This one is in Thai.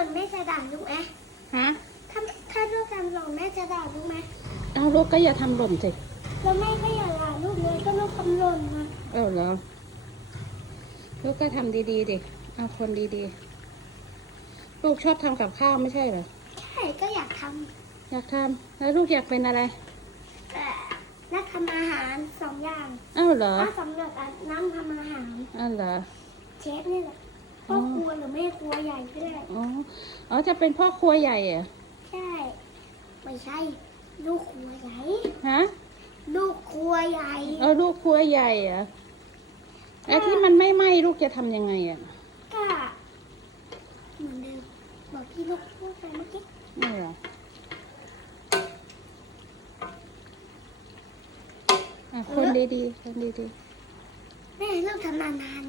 ล่นแม่จะด่าลูกไหมฮะถ้าถ้าลูกทำหล่นแม่จะด่าลูกไหมเอาลูกก็อย่าทำหล่นสิแล้วแม่ก็อย่าด่าลูกเลยก็ลูกทำหล่นนะเออเหรอลูกก็ทำดีๆดิเอาคนดีๆ ลูกชอบทำกับข้าวไม่ใช่เหรอใช่ก็อยากทอยากทำแล้วลูกอยากเป็นอะไรำแต่นักทำอาหารสองอย่างอ้าวเหรอถ้าสำเร็จการน้ำทำอาหารอ้าวเหรอเชฟนี่แหละ พ่อครัวหรือแม่ครัวใหญ่ก็ได้อ๋ออ๋อจะเป็นพ่อครัวใหญ่เหรอะใช่ไม่ใช่ ลูกครัวใหญ่ ฮะลูกครัวใหญ่เออลูกครัวใหญ่เหรอะไอ้ที่มันไม่ไหม้ลูกจะทำยังไงอะก็เหมือนเดิมบอกที่ลูกพูดไปเมื่อกี้นี่เหรออะคนดีๆคนดีแม่ลูกทำนาน